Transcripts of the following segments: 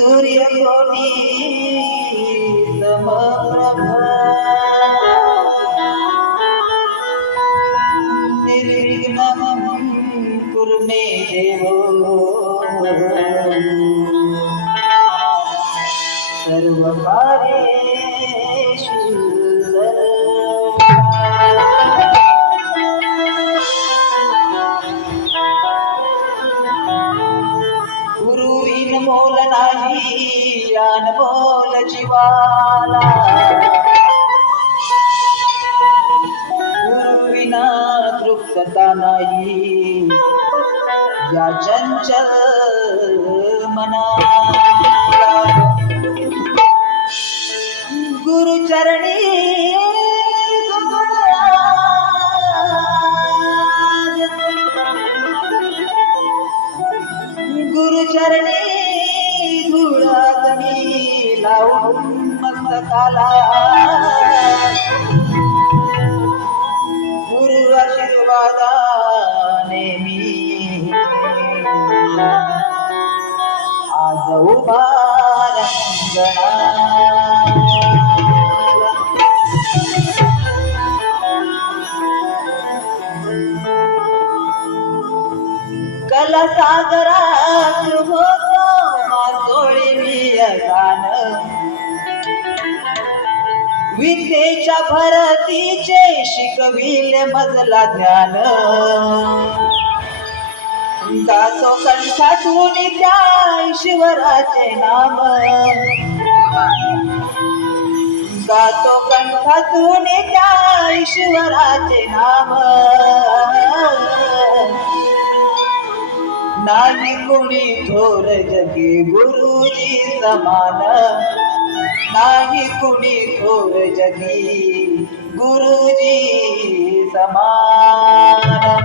সূর্যমণি সমপ্রভা নির্বিঘ্নম কুর্মে দেব সর্বকারেষু अनमोल जीवाला. गुरु तृप्तता नाही. या चंचल उभा कला सागरात होतो मासोळी मी विद्येच्या भरतीचे शिकविले मजला ध्यान दासो कंठातून त्या ईश्वराचे नाम. गातो कंठातून त्या ईश्वराचे नाम. नाही कुणी थोर जगे गुरुजी समान. नाही कुणी थोर जगी गुरुजी समान.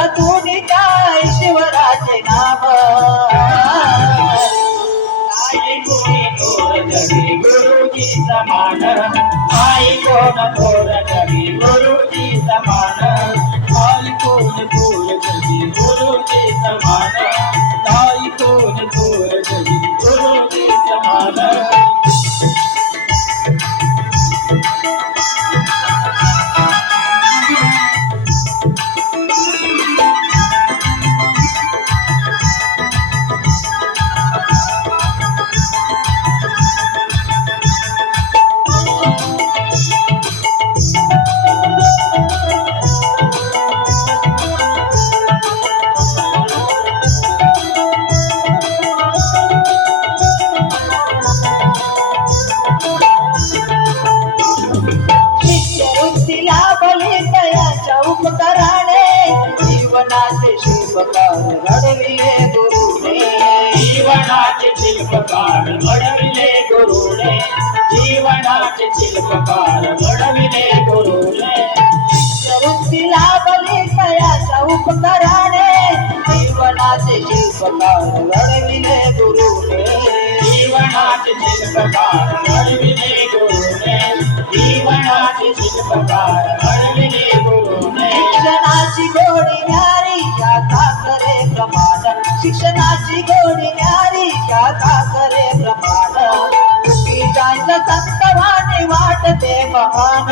गातो काय त्या नाम? आई कोणी थोर जगी गुरुजी समान आई कोण थोर जगी शिल्पकार घडविले गुरुने जीवनाचे शिल्पकार घडविले गुरुने. जीवनाचे शिल्पकार घडविले गुरुने. शिष्यवृत्तीला बली तयाच्या उपकाराने जीवनाचे शिल्पकार घडविले गुरुने जीवनाचे शिल्पकार घडविले गुरुने जीवनाचे शिल्पकार घडविले गुरुने शिक्षणाची गोडी प्रमाण. शिक्षणाची गोडी न्यारी गाथा करे प्रमाण. कुकी जायचं संतवाने वाटते महान.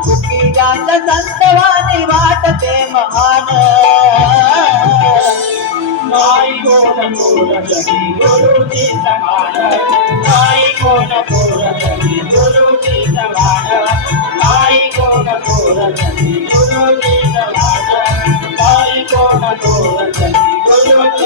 कुकी जायचं संतवाने वाटते महान. नाई कोण कोण जगी गुरुजी समान. नाई कोण कोण जगी गुरुजी समान. नाई कोण कोण जगी गुरुजी समान. মানো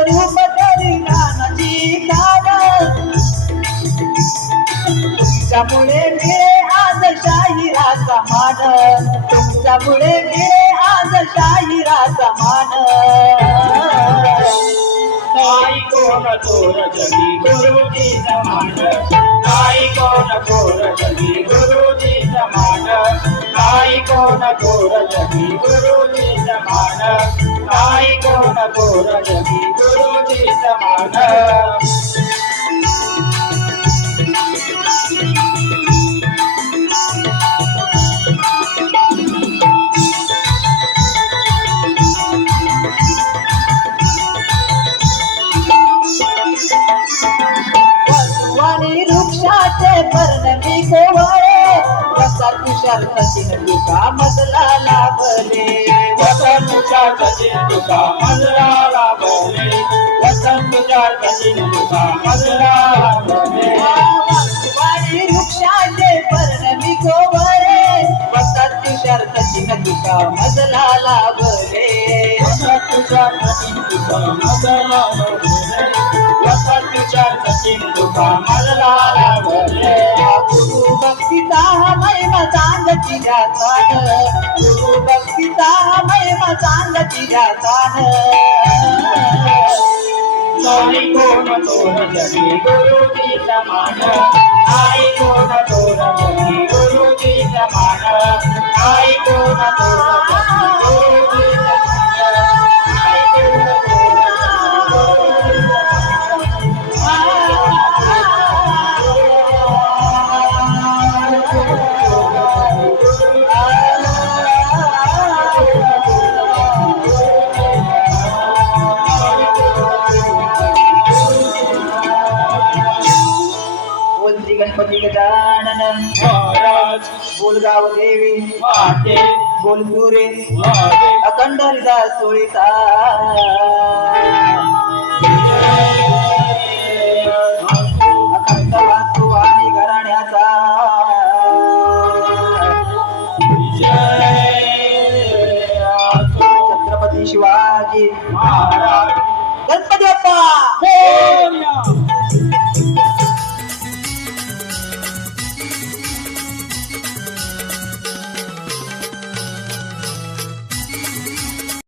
रूप धरी ज्ञानाची तुमच्यामुळे मी आज शाहिराचा मान. तुमच्यामुळे मिळे आज शाहिराचा मान तुका मजला लाभले? वसंतुच्या सचिन तुका मजला लाभले? वसंतुच्या सचिन तुका मजला लाभले? वसुवानी वृक्षाचे पर्णमी कसा तुषार सचिन तुका मजला लाभले? तुका मजला लाभले? वसंतुच्या सचिन तुका मजला लाभले गुरु भक्तीचा महिमा सांग तिच्या सान गुरु भक्तीचा महिमा सांग तिच्या सान नाही कोण तोर जगी गुरुजी समान आई कोण तोर जगी गुरुजी समान आई कोण तोर जगी गुरुजी समान आई कोण तोर महाराज बोलगाव देवी माते बोल सुरे अखंड हरिदास सोळीचा अखंड वास्तू आणि घराण्याचा. छत्रपती शिवाजी महाराज. गणपती बाप्पा! हो, हो, हो.